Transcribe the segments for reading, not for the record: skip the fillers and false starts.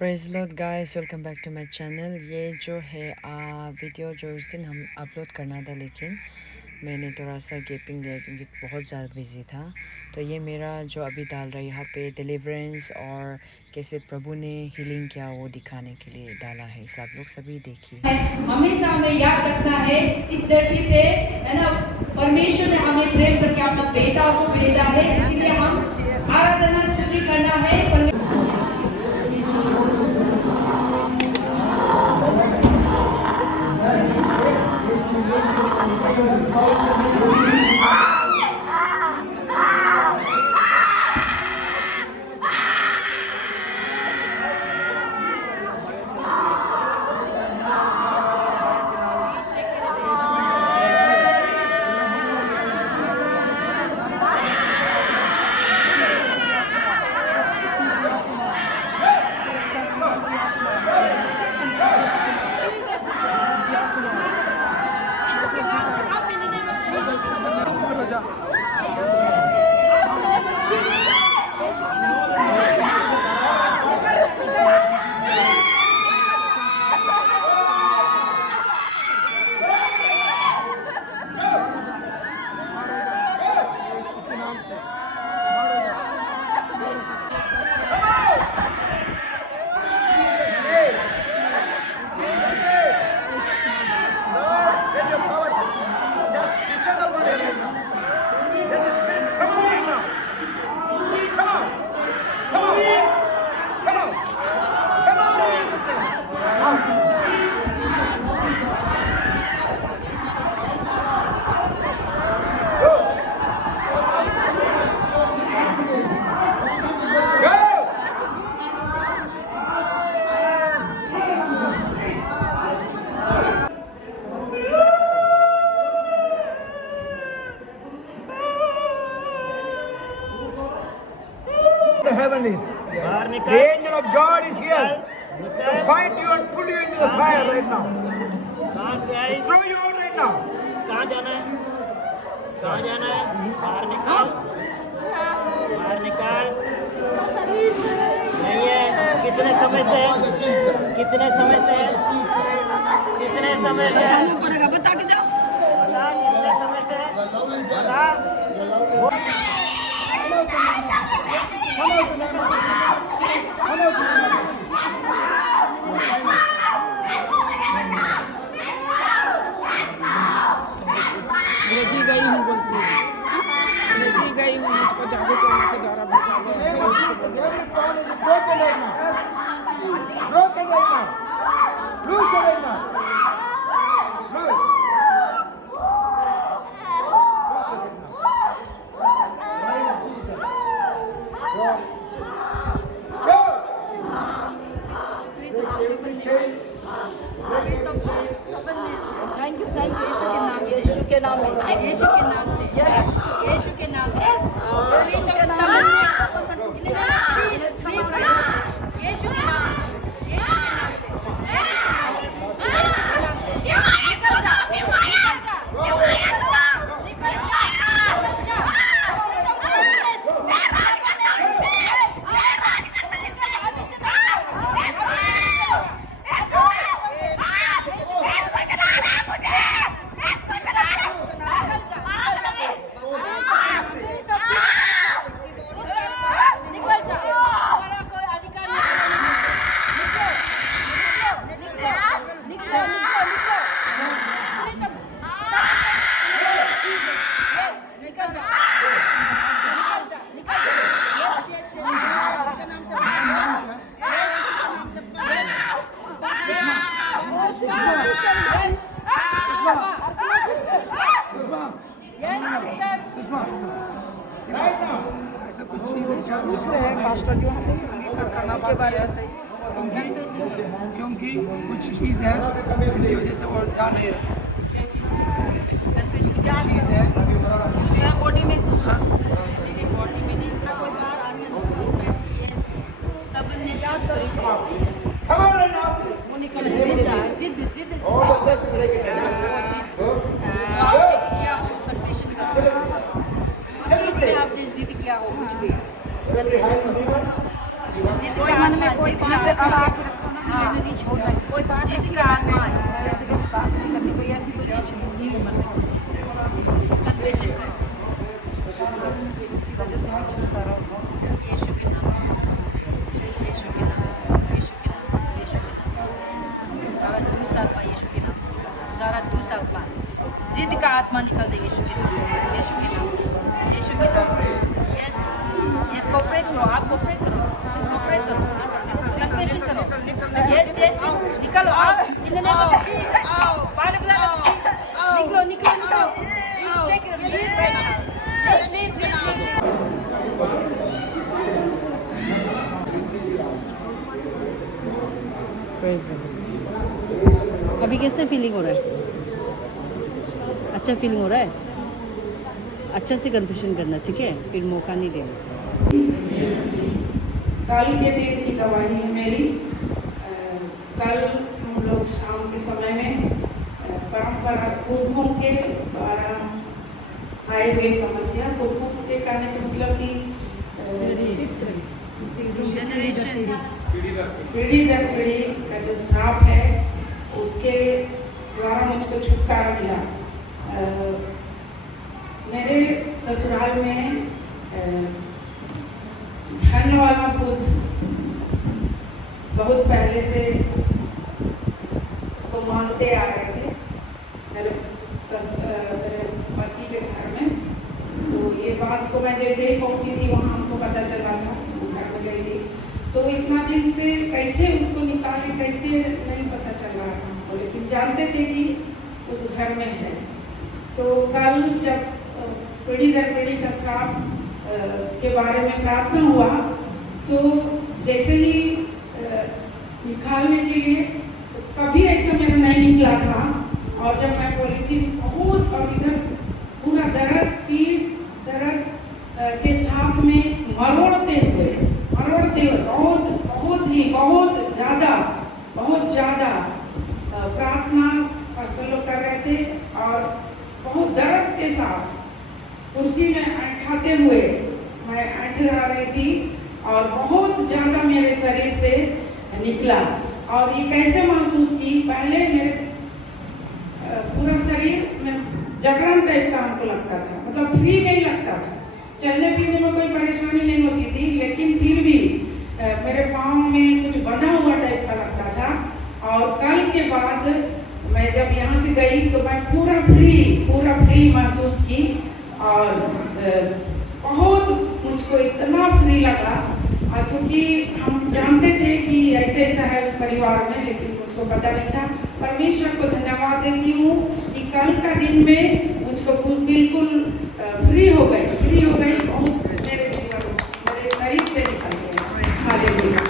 Praise lord guys, welcome back to my channel. ये जो है वीडियो जो उस दिन हम अपलोड करना था, लेकिन मैंने थोड़ा सा गैपिंग दिया क्योंकि बहुत ज़्यादा बिजी था। तो ये मेरा जो अभी डाल रहा है यहाँ पे डिलीवरेंस और कैसे प्रभु ने हीलिंग किया वो दिखाने के लिए डाला है। सब लोग सभी देखिए। हमेशा हमें याद रखना है इस धरती पे, है ना। परमेश्वर ने हमें प्रेम करके अपना बेटा को भेजा है, इसलिए हम आराधना स्तुति करना है। The heavens. The angel of God is here to fight you and pull you into the fire right now. Throw you out right now. कहाँ जाना है? कहाँ जाना है? बाहर निकाल, बाहर निकाल। नहीं है। कितने समय से है? कितने समय से है? कितने समय से है? पड़ेगा, बता के जाओ। बता, कितने समय से है? बता। जी गई हूँ बोलती है, मैं जी गई हूँ, मुझको जादू करने के द्वारा भेजा गया। Broken right now. Broken right now. Loose it right now. Loose. Loose it right now. Name of Jesus. Go. Go. Thank you यीशु के नाम से, यीशु के नाम में, यीशु के नाम से, यीशु के नाम से, यीशु के नाम में, यीशु के नाम पूछ रहे हैं पास्टर जी वहाँ पे के बारे में बताइए। क्योंकि कुछ चीज़ है इसकी वजह से वो जा नहीं रहे। चीज़ है बॉडी में कुछ मेरी बॉडी में नहीं था, कोई बाहर आ गया stubbornness की spirit है। Come on right now. वो निकल जिद जिद बस वो जिद आपसे क्या हो कन्फेशन करो, वो चीज़ पे आपने जिद क्या हो कुछ भी कन्फेशन करो। जिद क्या मन में कोई बात अड़ा के रखो ना, मैंने नहीं छोड़ना, कोई बात जिद का आत्मा है, ऐसे कभी बात नहीं करनी, कोई ऐसी कोई नहीं छोड़नी है मन में कन्वेशन कर, उसकी वजह से मैं छूटता रहा। यीशु के नाम से, यीशु के नाम से, यीशु के नाम से, यीशु के नाम से, सारा दूसरा आत्मा यीशु के नाम से, सारा दूसरा आत्मा जिद का आत्मा निकल जाए यीशु के नाम से, यीशु के नाम से, यीशु के नाम से। यस यस, कोऑपरेट करो, आप कोऑपरेट करो, कोऑपरेट करो, कन्फेशन करो। यस यस यस, निकलो आप, in the name of Jesus, by the blood of Jesus, निकलो निकलो निकलो, you shake it, leave right now, leave praise अभी कैसे फीलिंग हो रहा है? अच्छा फीलिंग हो रहा है? अच्छा से कन्फेशन करना, ठीक है? फिर मौका नहीं देना। कल के दिन की गवाही है मेरी। कल हम लोग शाम के समय में परंपरा पूर्वों के द्वारा आए हुए समस्या, पूर्वों के कहने का मतलब कि जनरेशन पीढ़ी दर पीढ़ी का जो श्राप है उसके द्वारा मुझको छुटकारा मिला। मेरे ससुराल में धन वाला बुद्ध बहुत पहले से उसको मानते आ रहे थे मेरे पति के घर में। तो ये बात को मैं जैसे ही पहुंची थी वहाँ हमको पता चला था, घर में गई थी, तो इतना दिन से कैसे उसको निकाले कैसे नहीं पता चल रहा था हमको, लेकिन जानते थे कि उस घर में है। तो कल जब पीढ़ी दर पीढ़ी का श्राप के बारे में प्रार्थना हुआ तो जैसे ही निकालने के लिए तो कभी ऐसा मेरा नहीं निकला था। और जब मैं बोली थी बहुत, और इधर पूरा दर्द, पीठ दर्द के साथ में मरोड़ते हुए बहुत ज़्यादा प्रार्थना पास्टर लोग कर रहे थे और बहुत दर्द के साथ कुर्सी में ऐंठाते हुए मैं ऐंठ रही थी और बहुत ज़्यादा मेरे शरीर से निकला। और ये कैसे महसूस की, पहले मेरे पूरा शरीर में जकड़न टाइप का हमको लगता था, मतलब फ्री नहीं लगता था, चलने फिरने में कोई परेशानी नहीं होती थी, लेकिन फिर भी मेरे पाँव में कुछ बंधा हुआ टाइप का लगता था। और कल के बाद मैं जब यहाँ से गई तो मैं पूरा फ्री महसूस की और बहुत मुझको इतना फ्री लगा, क्योंकि हम जानते थे कि ऐसे ऐसा है उस परिवार में, लेकिन मुझको पता नहीं था। परमेश्वर को धन्यवाद देती हूँ कि कल का दिन में मुझको बिल्कुल फ्री हो गई बहुत मेरे जीवन मेरे शरीर से निकल गया। Hallelujah.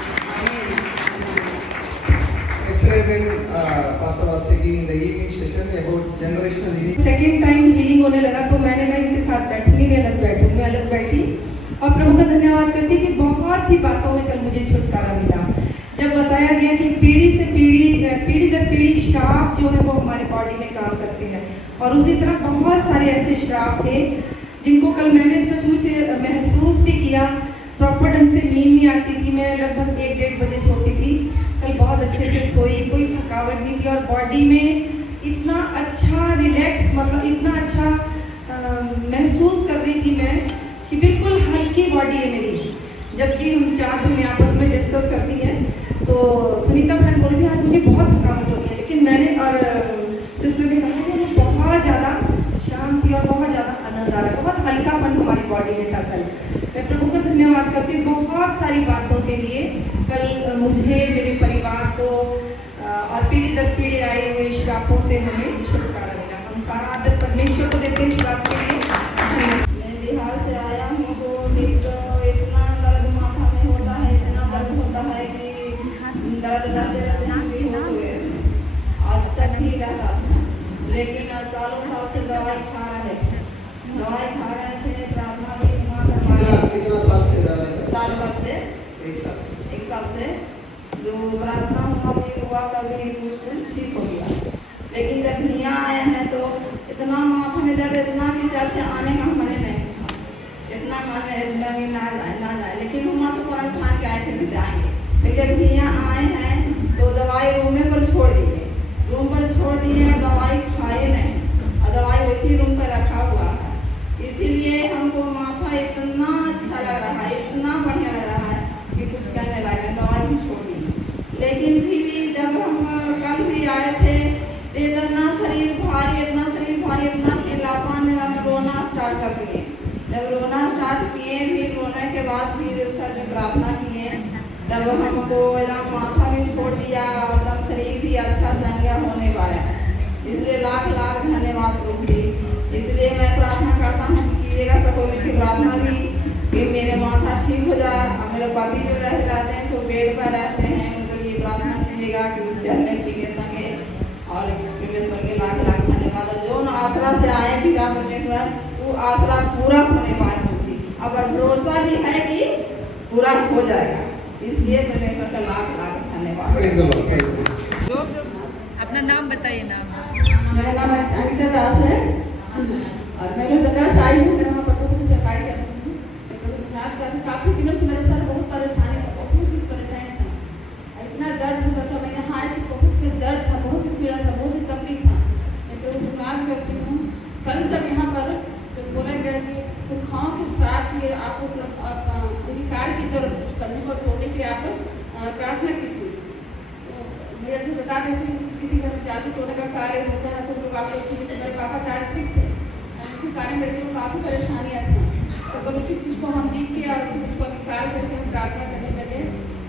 Pastor was taking in the evening session about generational healing. Second time healing होने लगा तो मैंने कहा इनके साथ बैठूंगी, मैं अलग बैठी और प्रभु का धन्यवाद करती कि बहुत सी बातों में कल मुझे छुटकारा मिला। जब बताया गया कि पीढ़ी दर पीढ़ी श्राप जो है वो हमारे बॉडी में काम करते हैं, और उसी तरह बहुत सारे ऐसे श्राप थे जिनको कल मैंने सचमुच महसूस भी किया। प्रॉपर ढंग से नींद नहीं आती थी, मैं लगभग 1-1:30 बजे सोती थी। कल बहुत अच्छे से सोई, कोई थकावट नहीं थी और बॉडी में इतना अच्छा रिलैक्स, मतलब इतना अच्छा महसूस कर रही थी मैं कि बिल्कुल हल्की बॉडी है मेरी। जबकि हम 4 दिन आपस में डिस्कस करती हैं तो सुनीता बहन बोल रही थी आज मुझे बहुत थकावट हो रही है, लेकिन मैंने और सिस्टर ने कहा कि वो बहुत ज़्यादा शांत थी और बहुत ज़्यादा आनंद आ रहा है, बहुत हल्कापन हमारी बॉडी में था कल। मैं प्रभु का धन्यवाद करती हूँ बहुत सारी बातों के लिए। कल मुझे, मेरे परिवार को और पीढ़ी दर पीढ़ी आए हुए श्रापों से हमें छुटकारा मिला। हम सारा आदर परमेश्वर को देते हैं इस बात के लिए। मैं बिहार से आया हूँ तो इतना दर्द माथा में होता है, इतना दर्द होता है कि दर्द रहते हम बेहोश हो गए। आज तक भी रहता था, लेकिन सालों साल से दवाई खा रहे थे, प्रार्थना भी कितना साल से साल भर से 1 साल से जो प्रार्थना हुआ तभी कुछ ठीक हो गया। लेकिन जब यहाँ आए हैं तो इतना माथा में दर्द, इतना कि चर्च आने का मन नहीं था, इतना मन है इतना भी ना जाए। लेकिन हम वहाँ से कुरान ठान के आए थे कि जाएंगे, फिर जब यहाँ आए हैं तो दवाई रूम में पर छोड़ दिए, रूम पर छोड़ दिए और दवाई खाए नहीं, और दवाई उसी रूम पर रखा हुआ है। इसीलिए हमको माथा इतना अच्छा लग रहा है, इतना बढ़िया लग रहा है कि कुछ कहने लगे, दवाई भी छोड़ दी। लेकिन फिर भी जब हम कल भी आए थे तो इतना शरीर भारी, इतना शरीर भारी, इतना सिलापन में हम रोना स्टार्ट कर दिए। जब रोना स्टार्ट किए, फिर रोने के बाद फिर सर जो प्रार्थना किए, तब हमको एकदम माथा भी छोड़ दिया और एकदम शरीर भी अच्छा चंगा होने पाया। इसलिए लाख लाख धन्यवाद प्रभु जी। इसलिए मैं प्रार्थना करता हूँ कि कीजिएगा सबको मिलकर प्रार्थना भी कि मेरे माथा ठीक हो जाए, और मेरे पति जो रहते हैं सो बेड पर रहते हैं, उनके लिए प्रार्थना कीजिएगा कि वो चलने फिरने सके। और परमेश्वर के लाख लाख धन्यवाद। और जो न आसरा से आए पिता परमेश्वर, वो आसरा पूरा होने पाए होगी, अब भरोसा भी है कि पूरा हो जाएगा। इसलिए परमेश्वर का लाख लाख धन्यवाद। अपना नाम बताइए। नाम? मेरा नाम अनिता दास है और मैं लोधनदास आई हूँ। मैं वहाँ प्रभु की सेवकाई करती हूँ। मैं प्रभु धन्यवाद करती हूँ। काफ़ी दिनों से मेरे सर बहुत परेशानी था, बहुत ही परेशानी था, इतना दर्द होता था। मैं यहाँ आई थी, बहुत ही दर्द था, बहुत ही पीड़ा था, बहुत ही तकलीफ था। मैं प्रभु धन्यवाद करती हूँ। कल जब यहाँ पर तो बोला गया कि पुरखाओं के साथ ये आपको अंगीकार की जरूरत, उस बंधन को तोड़ने के लिए आप प्रार्थना की थी। तो भैया जी बता दें कि किसी घर में जादू टोने का कार्य होता है तो लोग आप लोग की, मेरे पापा तांत्रिक थे, उसी कार्य मेरे को काफ़ी परेशानियाँ थी। तो कल उसी चीज़ को हम लिख के और उसको अंगीकार करके हम प्रार्थना करने लगे।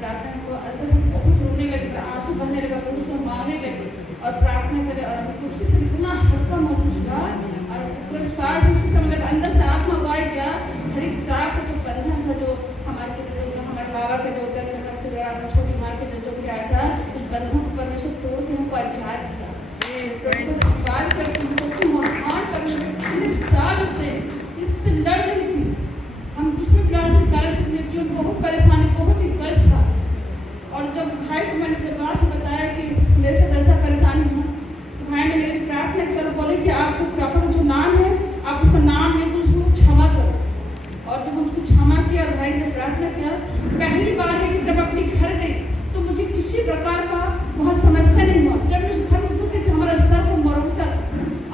प्रार्थना को अंदर से बहुत रोने लगे, आंसू बहने लगा, प्रभु से मांगने लगे और प्रार्थना करे। और हमें उसी से इतना हल्का महसूस हुआ और पूरा विश्वास उसी से मतलब अंदर से आत्मा गाय क्या हर एक श्राप का जो बंधन था, जो हमारे बाबा के जो दर्द छोटी माँ के जो भी आया था, उस बंधन को परमेश्वर तोड़ के हमको आजाद किया। बात करते हैं महान परमेश्वर इस साल से इससे लड़ रही थी। हम दूसरे क्लास में कारण जो बहुत परेशानी, बहुत ही कष्ट था। और जब भाई को मैंने जब बात बताया कि मेरे साथ ऐसा परेशानी हो, तो भाई ने मेरी प्रार्थना की और बोले कि आपको पापा का जो नाम है, आप उसका नाम लेकर उसको क्षमा करो। और जब उसको क्षमा किया और भाई ने प्रार्थना किया, पहली बार है कि जब अपने घर गई तो मुझे किसी प्रकार का वहाँ समस्या नहीं हुआ। जब मैं उस घर में घुसी थी, हमारा सर को मरोड़ता था,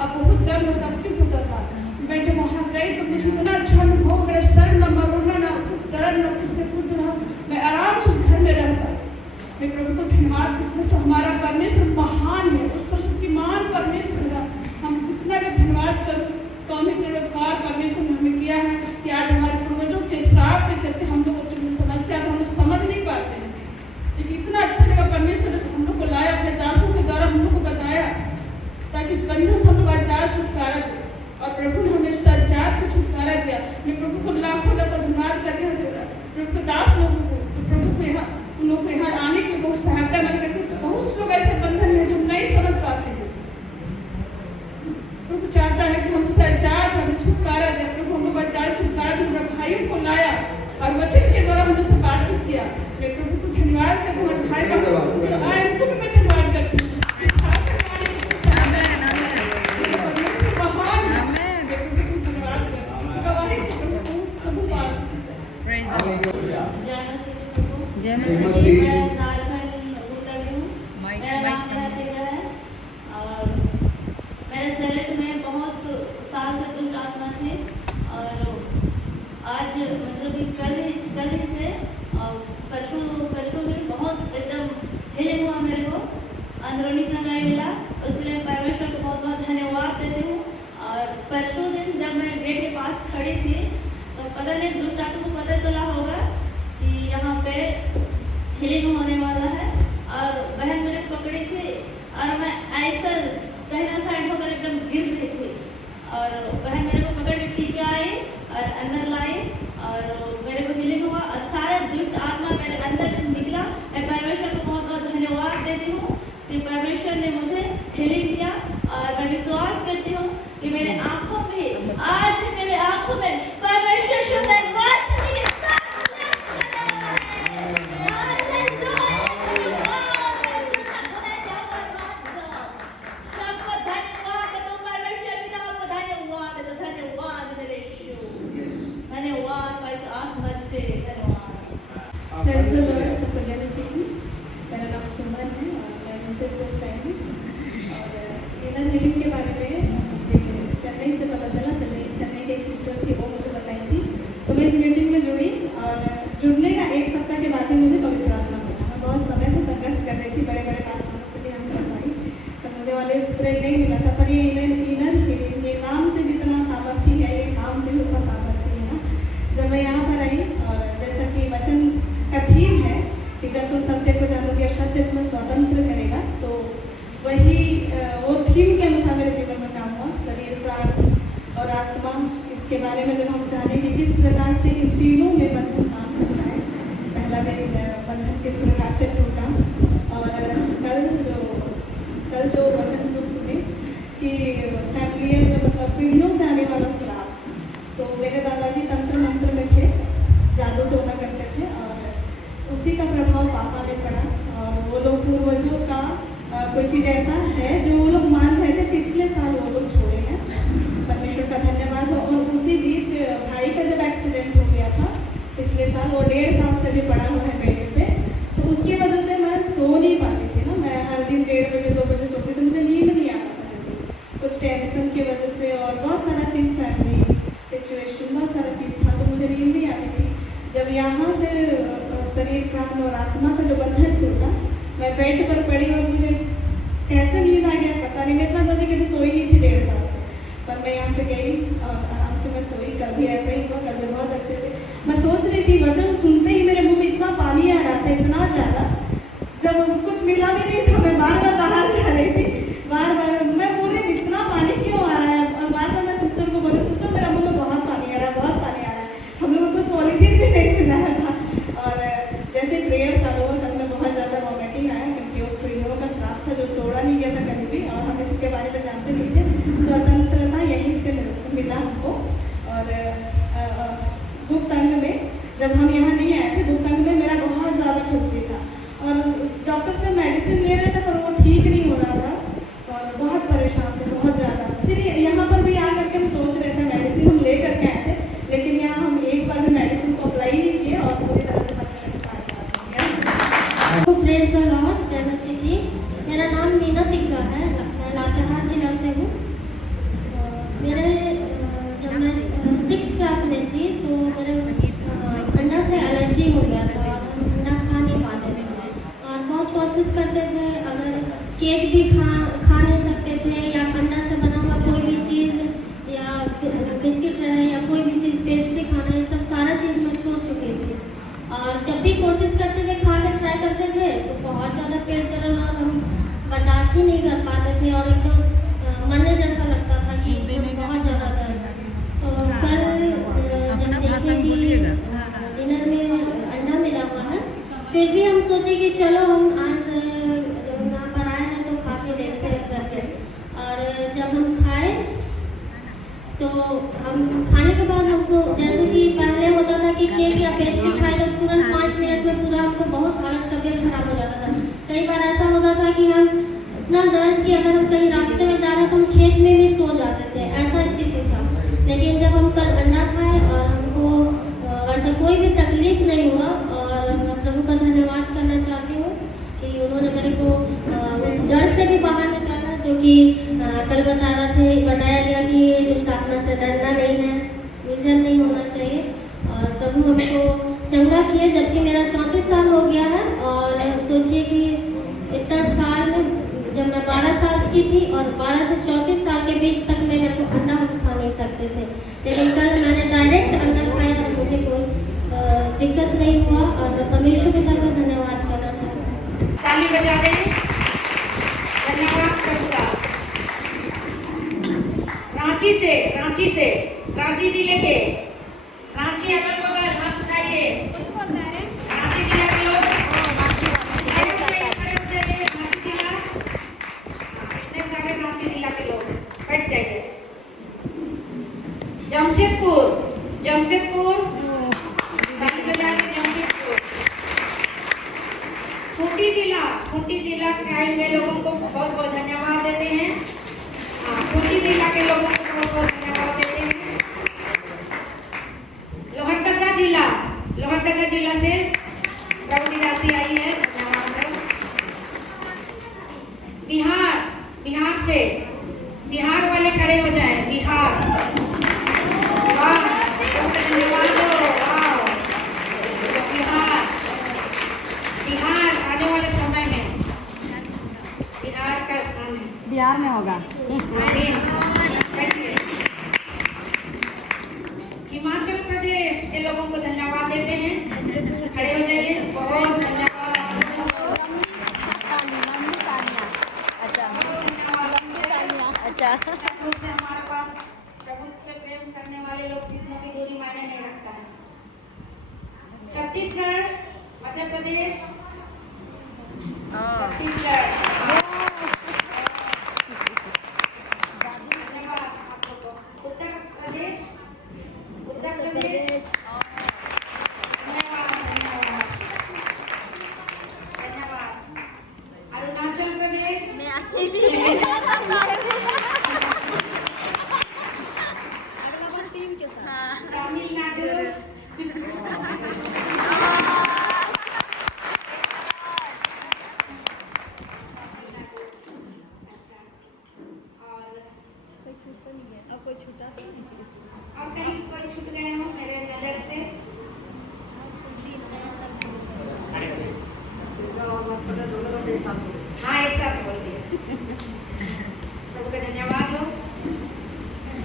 अब बहुत दर्द होता, तकलीफ होता था। मैं जब वहाँ गई तो मुझे इतना अच्छा अनुभव, मेरा सर न मरोड़ना, ना दर्द, न कुछ न कुछ, ना मैं आराम से उस घर में रह पाई। मैं प्रभु को धन्यवाद करती हूँ। हमारा परमेश्वर महान है, उस शक्तिमान परमेश्वर है। हम कितना भी धन्यवाद करूँ, कौन उपकार परमेश्वर ने हमें किया है कि आज हमारे पूर्वजों के श्राप के चलते हम लोग जो समस्या था हम लोग समझ नहीं पाते हैं, लेकिन इतना अच्छा लगा परमेश्वर ने हम लोग को लाया, अपने दासों के द्वारा हम लोग को बताया, ताकि इस बंधन से हम लोग आजाद छुटकारा दे। और प्रभु ने हमें सज्जाद को छुटकारा दिया। मैं प्रभु को लाखों लाखों धन्यवाद करते हैं प्रभु के दास लोगों को, तो प्रभु को यहाँ उन लोगों को यहाँ आने की बहुत सहायता मन करते हैं। बहुत लोग ऐसे बंधन में जो नहीं समझ पाते हैं, प्रभु चाहता है कि हम उसे आजाद, हमें छुटकारा दे। प्रभु हम लोग आजाद छुटकारा दे, हमारे भाइयों को लाया और वचन के द्वारा हमने से बातचीत किया। मैं प्रभु को धन्यवाद करती हूँ। हमारे भाई जो आए उनको भी मैं धन्यवाद करती हूँ। जय मसीह। मैं झारखंड उत्तर हूँ। मेरा नाम प्रतिज्ञा है और मेरे शरीर में बहुत साल से दुष्ट आत्मा थे और आज मतलब कि कल ही से परसों में बहुत एकदम हिले हुआ मेरे को अंदरूनी संगाई मिला। उसके लिए परमेश्वर को बहुत बहुत धन्यवाद देती हूँ। और परसों दिन जब मैं गेट के पास खड़ी थी तो पता नहीं दुष्ट आत्मा को पता चला होगा कि यहाँ पे हीलिंग होने वाला है और बहन मेरे पकड़ी थी और मैं ऐसा कहना साइड होकर एकदम गिर रही थी और बहन मेरे को पकड़ के ठीक आई और अंदर लाई और मेरे को हीलिंग हुआ और सारा दुष्ट आत्मा मेरे अंदर से निकला। मैं परमेश्वर को बहुत बहुत धन्यवाद देती हूँ कि परमेश्वर ने मुझे हीलिंग दिया और मैं विश्वास करती हूँ कि मेरे आँखों में आज मेरे आँखों में परमेश्वर सुंदर रोशनी के साथ Praise the Lord, सबको जय मसीह की। जमशेदपुर से आई हूँ। और इनर हीलिंग के बारे में मुझे चेन्नई से पता चला। चेन्नई की एक सिस्टर थी, वो मुझे बताई थी, तो मैं इस मीटिंग में जुड़ी। और जुड़ने का 1 सप्ताह के बाद ही मुझे पवित्र आत्मा मिला। मैं बहुत समय से संघर्ष कर रही थी, बड़े बड़े पासवानों से भी हम करवाई, तो मुझे वाले स्प्रेड नहीं मिला था। पर ये इनर हीलिंग, ये नाम से जितना सामर्थ्य है, ये काम से उतना सामर्थ्य है ना। जब मैं यहाँ पर आई, और जैसा कि वचन का थीम है कि जब तुम सत्य को जानोगे और सत्य तुम्हें स्वतंत्र करेगा, तो वही वो थीम के अनुसार मेरे जीवन में काम हुआ। शरीर, प्राण और आत्मा, इसके बारे में जब हम जाने कि किस प्रकार से इन तीनों में बंधन काम करता है। पहला दिन बंधन किस प्रकार से टूटा। और कल जो वचन लोग सुने कि फैमिलियल मतलब पीढ़ियों से आने वाला श्राप, तो मेरे दादाजी तंत्र मंत्र में थे, जादू टोना करते थे, और उसी का प्रभाव पापा में पड़ा। और वो लोग पूर्वजों का कोई चीज़ ऐसा है जो वो लोग मान रहे थे, पिछले साल वो लोग छोड़े हैं। परमेश्वर का धन्यवाद हो। और उसी बीच भाई का जब एक्सीडेंट हो गया था पिछले साल, वो 1.5 साल से भी पड़ा हुआ है बेड पे, तो उसकी वजह से मैं सो नहीं पाती थी ना। मैं हर दिन 1:30 बजे 2 बजे सोती थी, मुझे नींद नहीं आता था जल्दी, कुछ टेंशन की वजह से और बहुत सारा चीज़, फैमिली सिचुएशन, बहुत सारा चीज़ था, तो मुझे नींद नहीं आती थी। जब यहाँ से शरीर, प्राण और आत्मा का जो बंधन टूटा, मैं बेड पर पड़ी और मुझे कैसे नींद आ गया पता नहीं। मैं इतना जल्दी कभी सोई नहीं थी 1.5 साल से, पर मैं यहाँ से गई और आराम से मैं सोई। कल भी ऐसा ही हुआ, कल भी बहुत अच्छे से मैं सोच रही थी। वचन सुनते ही मेरे मुंह में इतना पानी आ रहा था, इतना ज़्यादा, जब कुछ मिला भी नहीं था, मैं बार बार बाहर जा रही थी, बार बार मैं बोल रही इतना पानी क्यों आ रहा है। और बार बार मैं सिस्टर को बोली, सिस्टर मेरा मुँह में बहुत पानी आ रहा है, बहुत पानी आ रहा है। हम लोगों को कुछ पॉलीथीन भी नहीं मिला है। और जैसे प्रेयर चालू हुआ, सब में बहुत ज़्यादा वॉमिटिंग आया, क्योंकि वो पीढ़ियों का श्राप था जो तोड़ा नहीं गया था कभी भी, और हम इसके बारे में जानते नहीं थे। स्वतंत्रता यहीं से मिला हमको। और गुप्तांग में जब हम यहाँ नहीं आए थे, गुप्तांग में मेरा बहुत ज़्यादा खुजली था, और डॉक्टर से मेडिसिन ले रहे थे, पर वो ठीक नहीं हो रहा था, और बहुत परेशान थे, बहुत ज़्यादा। फिर यहाँ पर भी आकर के हम सोच रहे थे, मेडिसिन हम ले करके आए थे, लेकिन यहाँ हम एक बार भी मेडिसिन को अप्लाई नहीं किए, और पूरी तरह से परमेश्वर के पास आ गए। प्रेज द लॉर्ड, जय मसीह की। मेरा नाम मीना तिग्गा है, मैं लातेहार जिला से हूँ। मेरे जब मैं 6th क्लास में थी, तो मेरे अंडा से एलर्जी हो गया था, और हम अंडा खा नहीं पाते थे, और बहुत कोशिश करते थे। अगर केक भी खा नहीं सकते थे, या अंडा से बना हुआ कोई भी चीज़, या बिस्किट रहे, या कोई भी चीज़, पेस्ट्री खाना, ये सब सारा चीज़ मैं छोड़ चुकी थी। और जब भी कोशिश करते थे, खा कर ट्राई करते थे, तो बहुत ज़्यादा पेट दर्द, और हम बर्दाश्त ही नहीं कर पाते थे, और एकदम मरने जैसा लगता था कि बहुत ज़्यादा दर्द। तो कल जैसे कि डिनर में अंडा मिला हुआ है, फिर भी हम सोचे कि चलो हम आज यहाँ पर आए हैं तो खा के देखते हैं करके। और जब हम खाए, तो हम खाने के बाद हमको, जैसे कि पहले होता था कि केक या पेस्ट्री खाए तो तुरंत 5 मिनट में पूरा हमको बहुत हालत, तबीयत खराब हो जाता था। कई बार ऐसा होता था कि हम इतना दर्द कि अगर हम कहीं रास्ते में जा रहे हैं तो हम खेत में भी सो जाते थे, ऐसा स्थिति था। लेकिन जब हम कल अंडा खाए और हमको ऐसा कोई भी तकलीफ नहीं हुआ, और मैं प्रभु का धन्यवाद करना चाहती हूँ कि उन्होंने मेरे को उस डर से भी बाहर निकाला, जो कि कल बताया गया कि दुष्ट आत्मा से डरना नहीं है, निर्जन नहीं होना चाहिए। और प्रभु हमको चंगा किए, जबकि मेरा 34 साल हो गया है। और सोचिए कि इतना साल में, जब मैं 12 साल की थी, और 12 से 34 साल के बीच तक में मेरे को अंडा हम खा नहीं सकते थे, लेकिन कल मैंने डायरेक्ट अंडा खाया और मुझे कोई दिक्कत नहीं हुआ। और परमेश्वर पिता का धन्यवाद करना चाहती हूँ। ताली बजा दें, धन्यवाद प्रभु का। रांची जिले के, रांची अगल बगल हाथ उठाइए। रांची जिला के लोग इतने सारे रांची जिला के लोग बैठ जाइए। जमशेदपुर ताली बजा के, जमशेदपुर। खूंटी जिला के आए हुए लोगों को बहुत बहुत धन्यवाद देते हैं। खूंटी जिला के लोगों को बहुत बहुत धन्यवाद देते हैं। लोहरदगा जिला से प्रभु की दासी आई है, धन्यवाद है। बिहार से बिहार वाले खड़े हो जाएं। बिहार, वाह, धन्यवाद दो, वाह। बिहार आने वाले समय में बिहार का स्थान है, बिहार में होगा। हिमाचल प्रदेश के लोगों को धन्यवाद देते हैं, खड़े हो जाइए। बहुत धन्यवाद। अच्छा, प्रभु से हमारे पास, प्रभु से प्रेम करने वाले लोग जितनों की दूरी मायने नहीं रखता है। छत्तीसगढ़, मध्य प्रदेश, छत्तीसगढ़, धन्यवाद आप लोगों को। उत्तर प्रदेश, धन्यवाद, अरुणाचल प्रदेश, मैं अकेली टीम के साथ। तमिलनाडु, कोई छूट तो नहीं है, और कोई छूटा तो नहीं। और कहीं कोई छूट गए हो मेरे नजर से? हाँ, एक साथ बोल दिए। प्रभु का धन्यवाद हो।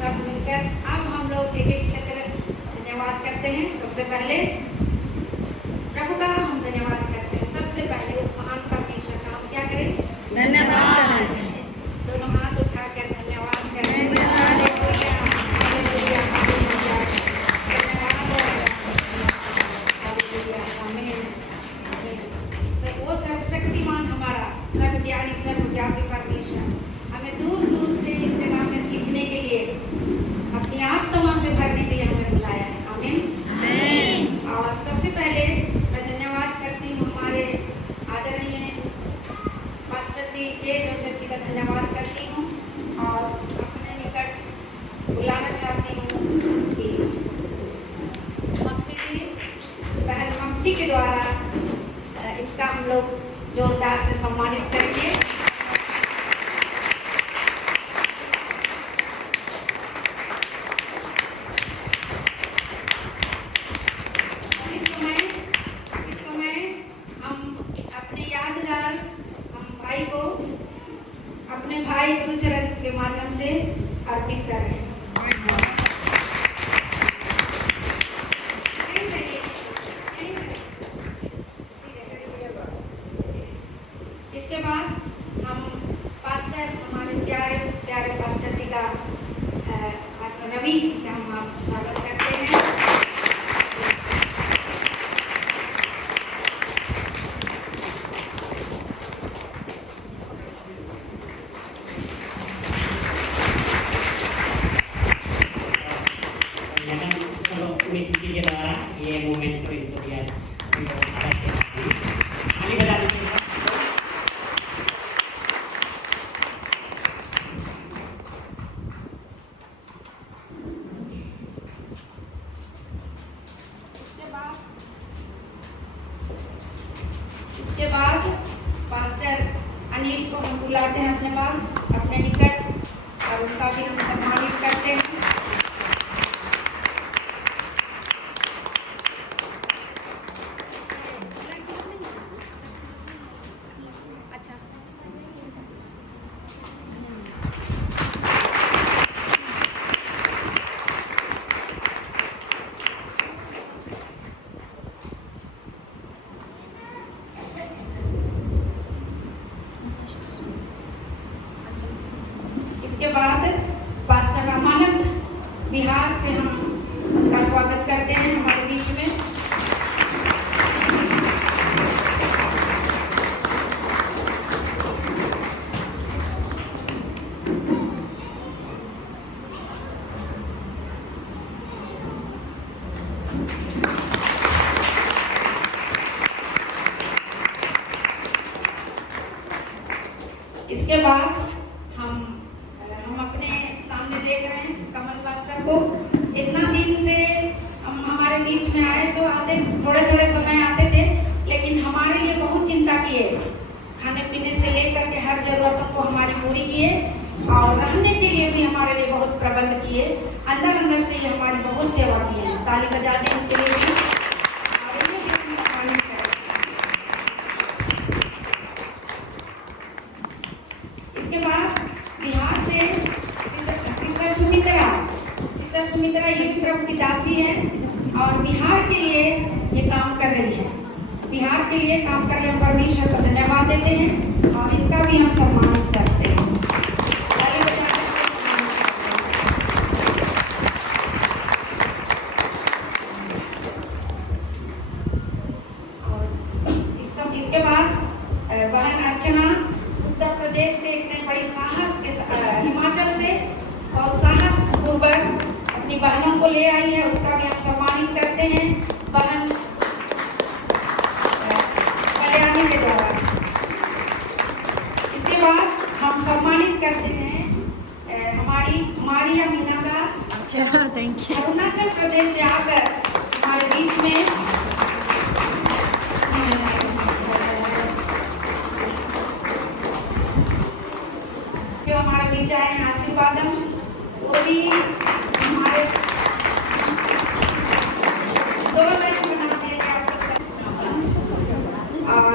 सब मिलकर अब हम लोग एक एक क्षेत्र धन्यवाद करते हैं। सबसे पहले प्रभु का हम धन्यवाद करते हैं। सबसे पहले उस महान परमेश्वर का हम क्या करें? धन्यवाद करें। दोनों हाथ उठाकर धन्यवाद करें। वो सर्वशक्तिमान हमारा सर्वज्ञानी सर्वव्यापी परमेश्वर हमें दूर दूर से इस जगह में सीखने के लिए, अपनी आत्मा से भरने के लिए हमें बुलाया है। आमीन। और सबसे पहले मैं धन्यवाद करती हूँ हमारे आदरणीय पास्टर जी के जोसेफ जी का धन्यवाद करती हूँ, और अपने निकट बुलाना चाहती हूँ कि मक्सी जी, बहन मक्सी के द्वारा इसका हम लोग जोरदार से सम्मानित करेंगे। इस समय हम अपने यादगार भाई को अपने भाई गुरुचरण के माध्यम से अर्पित कर रहे हैं। इसके बाद हम पास्टर, हमारे प्यारे प्यारे पास्टर जी का, पास्टर रवि जी का हम आप स्वागत करते हैं। के द्वारा ये मूवमेंट को इनको दिया इसके बाद पास्टर अनिल को हम बुलाते हैं अपने पास, अपने निकट, और उनका भी हम सम्मानित करते हैं। इसके बाद पास्टर रामानंद बिहार से हम उनका स्वागत करते हैं हमारे बीच में। इसके बाद हम अपने सामने देख रहे हैं कमल पास्टर को। इतना दिन से हम हमारे बीच में आए तो आते थोड़े थोड़े समय आते थे, लेकिन हमारे लिए बहुत चिंता किए, खाने पीने से लेकर के हर जरूरतों को व्यवस्थित किए और रहने के लिए भी हमारे लिए बहुत प्रबंध किए। अंदर अंदर से ही हमारी बहुत सेवा की है। ताली बजा दें उनके लिए भी। और इन्हें भी अपनी सम्मानित करें। इसके बाद बिहार से सिस्टर सुमित्रा ये भी प्रभु की दासी है और बिहार के लिए ये काम कर रही है। बिहार के लिए काम कर रहे हम परमेश्वर को धन्यवाद देते हैं और इनका भी हम सम्मानित करते हैं। इसके बाद बहन अर्चना उत्तर प्रदेश से इतने बड़ी साहस के हिमाचल से और साहस पूर्वक अपनी बहनों को ले आई है, उसका भी हम सम्मानित करते हैं बहन कल्याणी के द्वारा। इसके बाद हम सम्मानित करते हैं हमारी मारिया मीना का अरुणाचल प्रदेश से आकर हमारे बीच में जो हमारे बीच आए हैं आशीर्वादम, वो भी हमारे 2 लाइन बना दिए और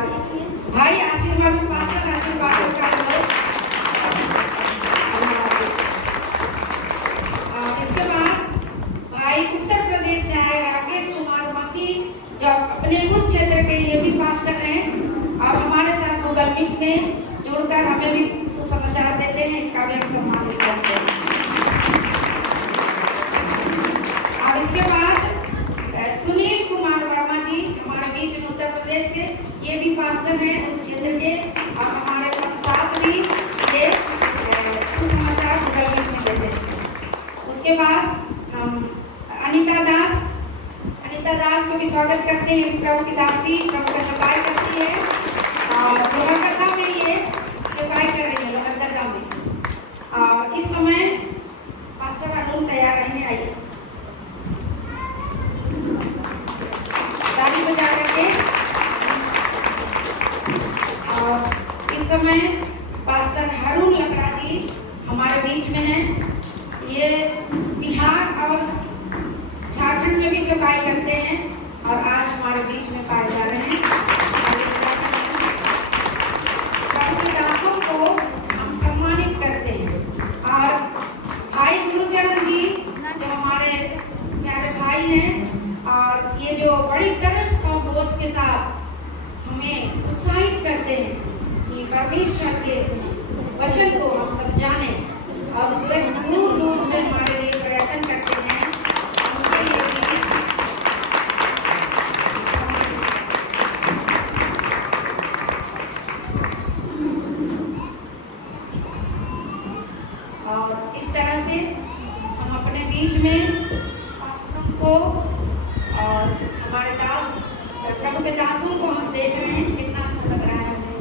भाई आशीर्वाद पास्टर आशीर्वाद का और इसके बाद भाई उत्तर प्रदेश से आए राकेश कुमार मसीह जो अपने उस क्षेत्र के ये भी पास्टर हैं और हमारे साथ गूगल मीट में जुड़कर हमें भी सुसमाचार देते हैं, इसका भी हम सम्मानित करते हैं। और इसके बाद सुनील कुमार वर्मा जी हमारे बीच में उत्तर प्रदेश से, ये भी पास्टर हैं उस क्षेत्र के और हमारे साथ भी ये सुसमाचार गूगल मीट में देते हैं। उसके बाद हम अनीता दास को भी स्वागत करते हैं। प्रभु की दासी प्रभु का सफाई करती है और लोहरदगा में ये सेवाई कर रही है लोहरदगा में। और इस समय पास्टर अरुण तैयार रहेंगे, आइए ताली बजा करके। और इस समय पास्टर हरुण लकड़ा जी हमारे बीच में हैं। ये बिहार और झारखंड में भी सेवाई करते हैं और आज हमारे बीच में पाए जा रहे हैं। दासों को हम सम्मानित करते हैं और भाई गुरुचरण जी जो हमारे प्यारे भाई हैं और ये जो बड़ी तरस और बोझ के साथ हमें उत्साहित करते हैं कि परमेश्वर के वचन को हम सब जाने और जो दूर दूर से हमारे लिए पर्यटन करते हैं उनके लिए और इस तरह से हम अपने बीच में पास्टरों को और हमारे दास प्रभु के दासों को हम देख रहे हैं, कितना अच्छा लग रहा है हमें।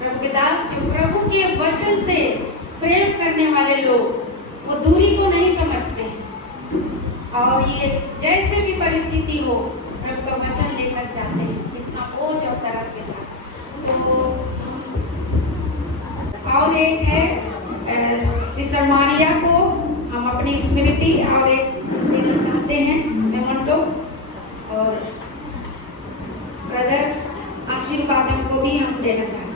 प्रभु के दास जो प्रभु के वचन से प्रेम करने वाले लोग वो दूरी को नहीं समझते और ये जैसे भी परिस्थिति हो प्रभु का वचन लेकर जाते हैं, कितना बोझ और तरस के साथ। तो और एक है सिस्टर मारिया को हम अपनी स्मृति और एक देना चाहते हैं मेमोंटो और ब्रदर आशीर्वादम को भी हम देना चाहते हैं।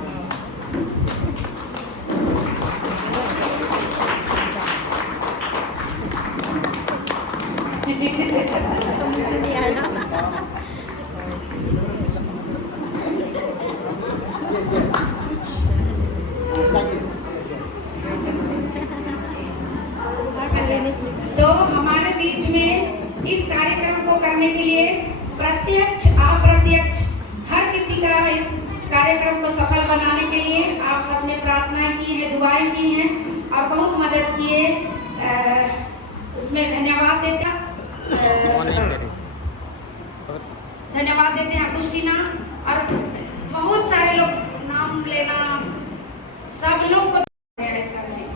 तो हमारे बीच में इस कार्यक्रम को करने के लिए प्रत्यक्ष अप्रत्यक्ष हर किसी का इस कार्यक्रम को सफल बनाने के लिए आप सबने प्रार्थनाएं की है, दुआएं की हैं और बहुत मदद की है। उसमें धन्यवाद देते हैं अगुस्टीना और बहुत सारे लोग, नाम लेना सब लोग को